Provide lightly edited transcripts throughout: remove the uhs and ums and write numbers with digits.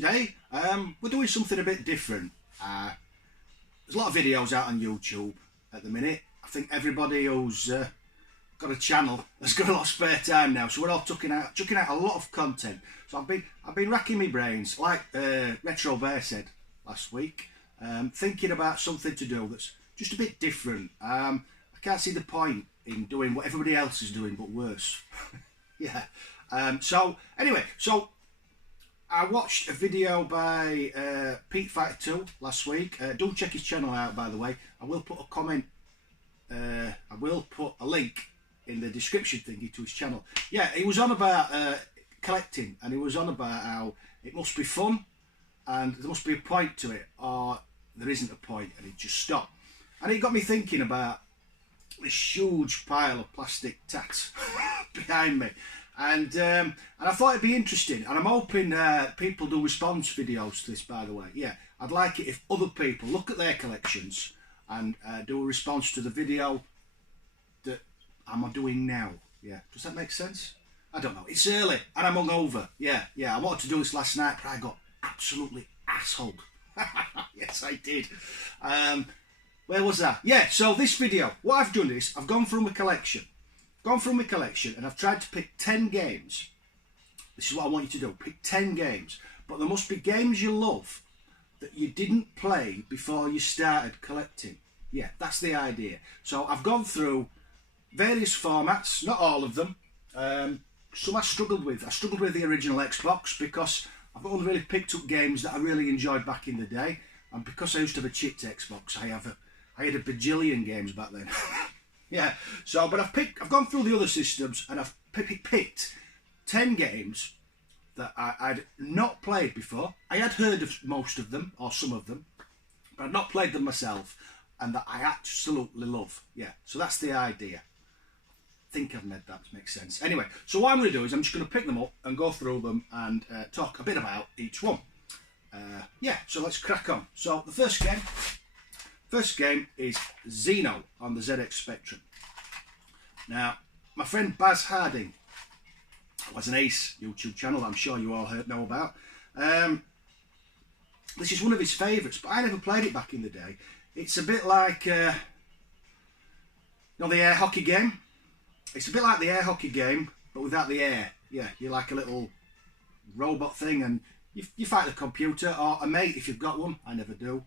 today we're doing something a bit different. There's a lot of videos out on YouTube at the minute. I think everybody who's got a channel has got a lot of spare time now, so we're all chucking out a lot of content. So I've been racking my brains, like Retro Bear said last week, thinking about something to do that's just a bit different. I can't see the point in doing what everybody else is doing, but worse. Yeah. So anyway, so I watched a video by Pete Fighter 2 last week. Do check his channel out, by the way. I will put a comment. I will put a link in the description thingy to his channel. Yeah, he was on about collecting, and he was on about how it must be fun and there must be a point to it, or there isn't a point and it just stopped. And it got me thinking about this huge pile of plastic tats behind me, and I thought it'd be interesting, and I'm hoping people do response videos to this, by the way. Yeah, I'd like it if other people look at their collections and do a response to the video that I'm doing now. Yeah, does that make sense? I don't know, it's early and I'm hungover. Yeah, I wanted to do this last night, but I got absolutely assholed. Yes, I did. Where was that? Yeah, so this video, what I've done is I've gone through my collection, and I've tried to pick 10 games. This is what I want you to do, pick 10 games, but there must be games you love that you didn't play before you started collecting. Yeah, that's the idea. So I've gone through various formats, not all of them. Some I struggled with. I struggled with the original Xbox because I've only really picked up games that I really enjoyed back in the day, and because I used to have a chipped Xbox, I had a bajillion games back then. Yeah, so but I've gone through the other systems, and I've picked 10 games that I'd not played before. I had heard of most of them, or some of them, but I'd not played them myself, and that I absolutely love. Yeah, so that's the idea. I think I've made that make sense. Anyway, so what I'm going to do is I'm just going to pick them up and go through them and talk a bit about each one. Yeah, so let's crack on. So the first game is Xeno on the ZX Spectrum. Now, my friend Baz Harding has an Ace YouTube channel that I'm sure you all know about. This is one of his favourites, but I never played it back in the day. It's a bit like the air hockey game. It's a bit like the air hockey game, but without the air. Yeah, you're like a little robot thing, and you fight the computer or a mate if you've got one. I never do.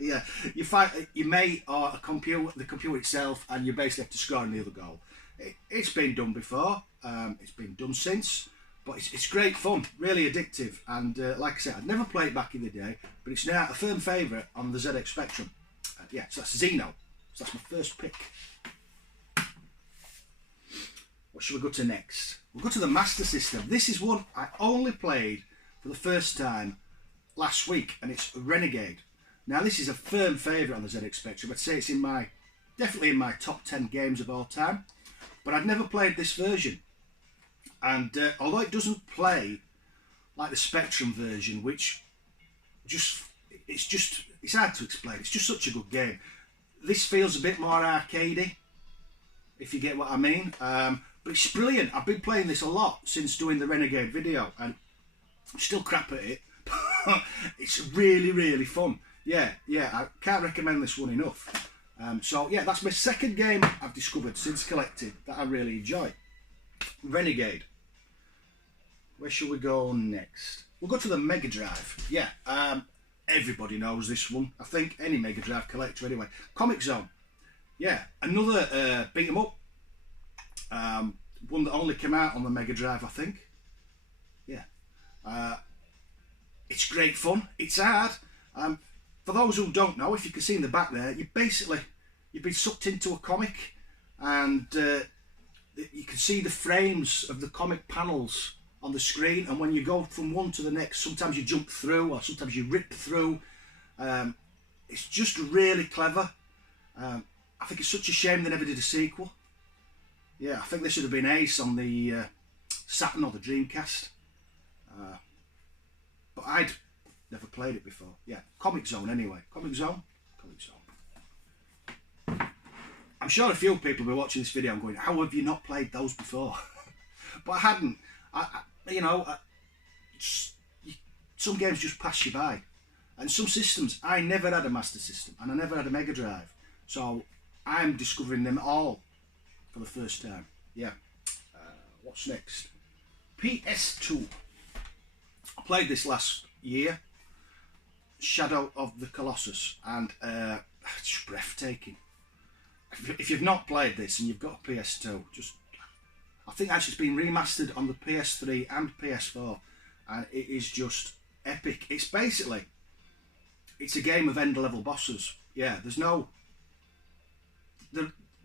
Yeah, you fight your mate or the computer itself, and you basically have to score on the other goal. It's been done before. It's been done since, but it's great fun, really addictive, and like I said, I'd never played it back in the day, but it's now a firm favourite on the ZX Spectrum. Yeah, so that's Xeno. So that's my first pick. What should we go to next? We'll go to the Master System. This is one I only played for the first time last week, and it's Renegade. Now, this is a firm favourite on the ZX Spectrum. I'd say it's definitely in my top 10 games of all time, but I'd never played this version. And although it doesn't play like the Spectrum version, which it's hard to explain. It's just such a good game. This feels a bit more arcadey, if you get what I mean. But it's brilliant. I've been playing this a lot since doing the Renegade video, and I'm still crap at it. It's really, really fun. Yeah, I can't recommend this one enough. So yeah, that's my second game I've discovered since collecting that I really enjoy. Renegade. Where shall we go next? We'll go to the Mega Drive. Yeah, everybody knows this one. I think any Mega Drive collector anyway. Comix Zone. Yeah, another beat 'em up. One that only came out on the Mega Drive, I think. Yeah. It's great fun. It's hard. For those who don't know, if you can see in the back there, you've been sucked into a comic, and you can see the frames of the comic panels on the screen, and when you go from one to the next, sometimes you jump through or sometimes you rip through. It's just really clever. I think it's such a shame they never did a sequel. Yeah, I think this should have been Ace on the Saturn or the Dreamcast. But I'd never played it before. Yeah, Comix Zone anyway. Comix Zone? Comix Zone. I'm sure a few people will be watching this video and going, how have you not played those before? But I hadn't. some games just pass you by. And some systems, I never had a Master System and I never had a Mega Drive. So I'm discovering them all for the first time. Yeah. What's next? PS2. I played this last year. Shadow of the Colossus. And it's breathtaking. If you've not played this and you've got a PS2, I think actually it's been remastered on the PS3 and PS4. And it is just epic. It's basically... it's a game of end level bosses. Yeah, there's no...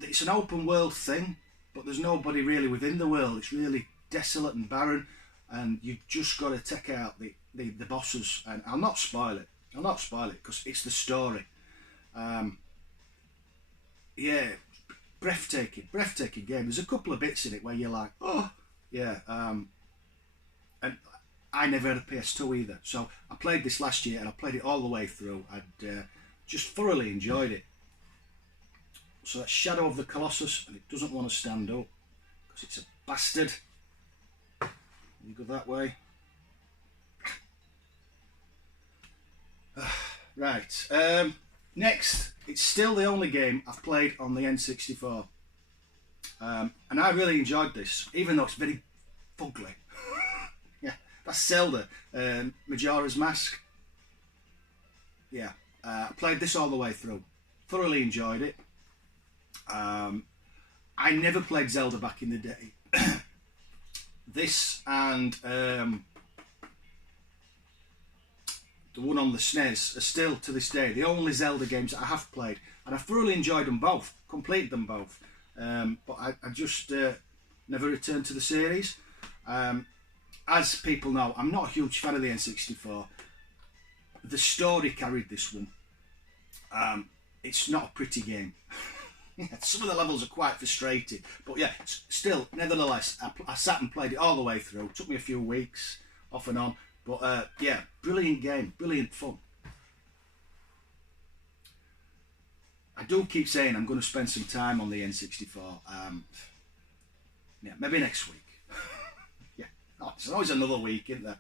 it's an open world thing, but there's nobody really within the world. It's really desolate and barren, and you've just got to take out the bosses. And I'll not spoil it. I'll not spoil it because it's the story. Yeah, breathtaking game. There's a couple of bits in it where you're like, oh, yeah. And I never had a PS2 either, so I played this last year and I played it all the way through and just thoroughly enjoyed it. So that's Shadow of the Colossus, and it doesn't want to stand up because it's a bastard. You go that way. Right, next, it's still the only game I've played on the N64. And I really enjoyed this, even though it's very fugly. That's Zelda, Majora's Mask. Yeah, I played this all the way through. Thoroughly enjoyed it. I never played Zelda back in the day. This and the one on the SNES are still, to this day, the only Zelda games that I have played. And I thoroughly enjoyed them both, completed them both. But I just never returned to the series. As people know, I'm not a huge fan of the N64. The story carried this one. It's not a pretty game. Some of the levels are quite frustrating. But yeah, still, nevertheless, I sat and played it all the way through. It took me a few weeks, off and on. But yeah, brilliant game, brilliant fun. I do keep saying I'm going to spend some time on the N64. Yeah, maybe next week. Oh, there's always another week, isn't there?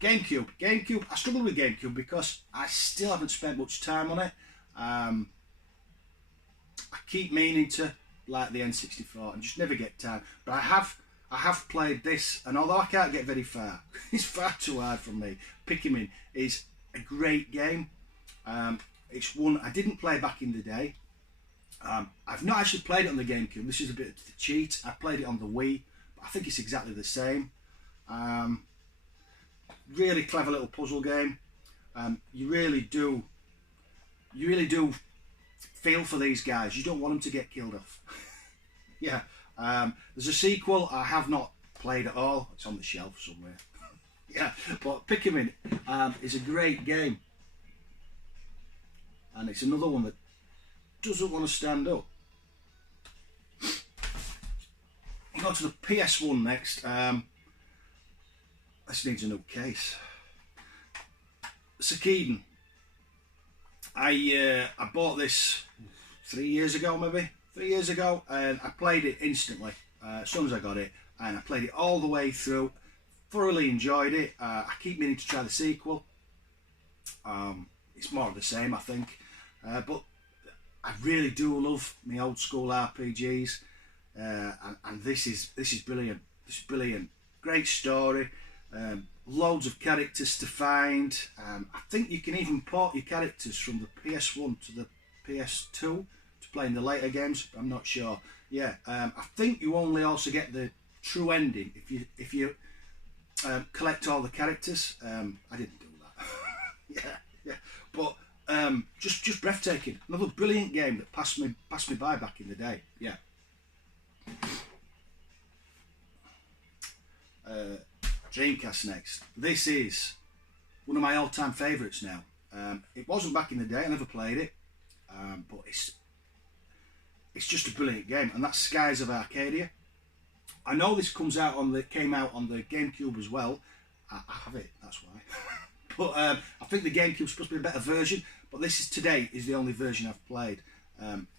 GameCube. I struggle with GameCube because I still haven't spent much time on it. I keep meaning to, like the N64, and just never get time. But I have played this, and although I can't get very far, it's far too hard for me. Pikmin is a great game. It's one I didn't play back in the day. I've not actually played it on the GameCube. This is a bit of a cheat. I played it on the Wii. I think it's exactly the same. Really clever little puzzle game. You really do feel for these guys. You don't want them to get killed off. Yeah. There's a sequel I have not played at all. It's on the shelf somewhere. Yeah. But Pikmin is a great game, and it's another one that doesn't want to stand up. Go to the PS1 next. This needs a new case. Suikoden. I bought this 3 years ago, maybe 3 years ago, and I played it instantly as soon as I got it, and I played it all the way through. Thoroughly enjoyed it. I keep meaning to try the sequel. It's more of the same, I think, but I really do love my old school RPGs. And this is brilliant. This is brilliant. Great story. Loads of characters to find. I think you can even port your characters from the PS1 to the PS2 to play in the later games. I'm not sure. Yeah. I think you only also get the true ending if you collect all the characters. I didn't do that. yeah. But just breathtaking. Another brilliant game that passed me by back in the day. Yeah. Dreamcast next. This is one of my all-time favourites now. It wasn't back in the day. I never played it, but it's just a brilliant game, and that's Skies of Arcadia. I know this came out on the GameCube as well. I have it, that's why. But I think the GameCube's supposed to be a better version, but this is the only version I've played.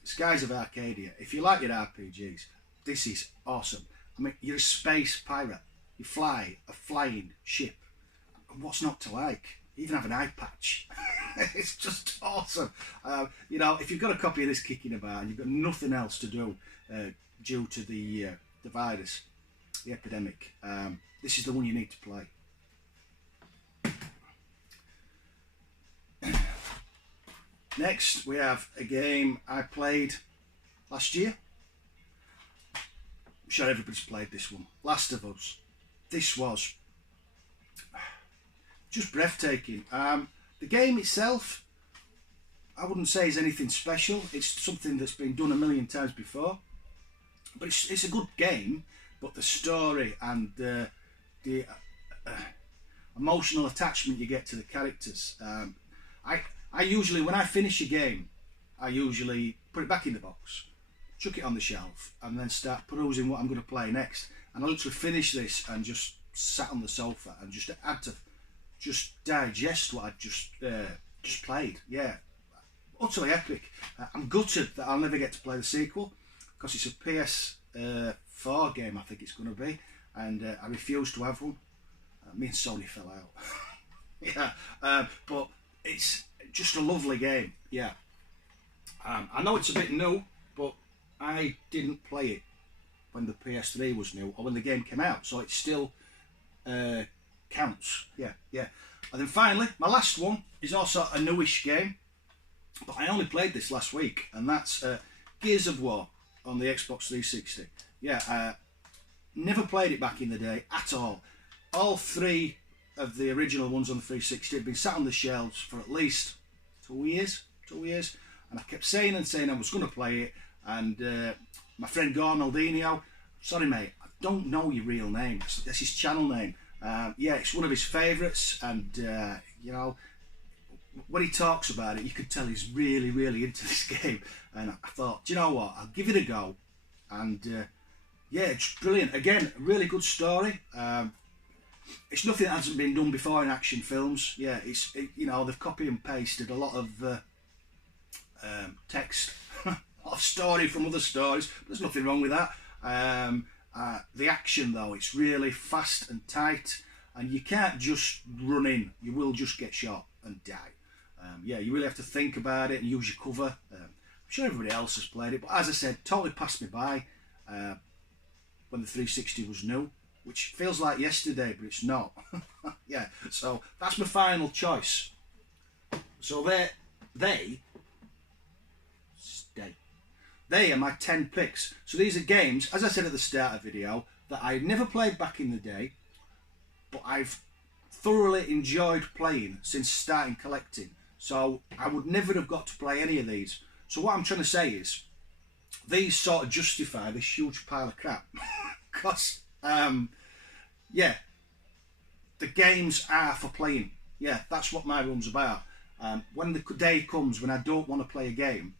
Skies of Arcadia. If you like your RPGs, this is awesome. I mean, you're a space pirate. You fly a flying ship. what's not to like? You even have an eye patch. It's just awesome. You know, if you've got a copy of this kicking about and you've got nothing else to do due to the virus, the epidemic, this is the one you need to play. Next, we have a game I played last year. I'm sure everybody's played this one. Last of Us. This was just breathtaking. The game itself, I wouldn't say is anything special. It's something that's been done a million times before. But it's a good game. But the story and the emotional attachment you get to the characters. I usually, when I finish a game, I usually put it back in the box, chuck it on the shelf, and then start perusing what I'm going to play next. And I literally finished this and just sat on the sofa and just had to just digest what I just played. Yeah, utterly epic. I'm gutted that I'll never get to play the sequel because it's a PS4 game, I think it's going to be, and I refuse to have one. Me and Sony fell out. Yeah, but it's just a lovely game. Yeah, I know it's a bit new, but I didn't play it when the PS3 was new or when the game came out, so it still counts. Yeah. And then finally, my last one is also a newish game, but I only played this last week, and that's Gears of War on the Xbox 360. Yeah, never played it back in the day at all. All three of the original ones on the 360 had been sat on the shelves for at least 2 years, and I kept saying I was going to play it, and my friend Gornaldinho, sorry mate, I don't know your real name, that's his channel name. Yeah, it's one of his favourites, and you know, when he talks about it, you could tell he's really, really into this game. And I thought, do you know what, I'll give it a go. And yeah, it's brilliant. Again, a really good story. It's nothing that hasn't been done before in action films. Yeah, you know, they've copy and pasted a lot of text, a lot of story from other stories. There's nothing wrong with that. The action though, it's really fast and tight, and you can't just run in. You will just get shot and die. Yeah, you really have to think about it and use your cover. I'm sure everybody else has played it, but as I said, totally passed me by when the 360 was new, which feels like yesterday, but it's not. Yeah, so that's my final choice. So they are my 10 picks. So these are games, as I said at the start of the video, that I never played back in the day, but I've thoroughly enjoyed playing since starting collecting. So I would never have got to play any of these. So what I'm trying to say is, these sort of justify this huge pile of crap. Because, yeah, the games are for playing. Yeah, that's what my room's about. When the day comes when I don't want to play a game,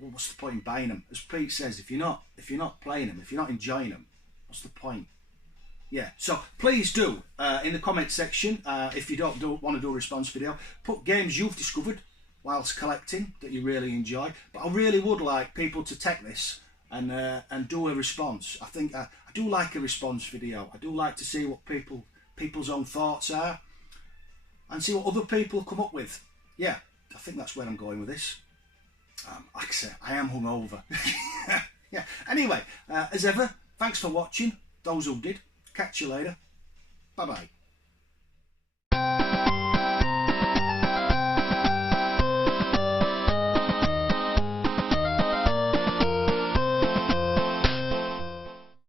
well, what's the point in buying them? As Pete says, if you're not playing them, if you're not enjoying them, what's the point? Yeah, so please do in the comment section, if you don't want to do a response video, put games you've discovered whilst collecting that you really enjoy. But I really would like people to take this and do a response. I think I do like a response video. I do like to see what people's own thoughts are and see what other people come up with. Yeah, I think that's where I'm going with this. Like I said, I am hungover. Yeah. Anyway, as ever, thanks for watching. Those who did. Catch you later. Bye bye.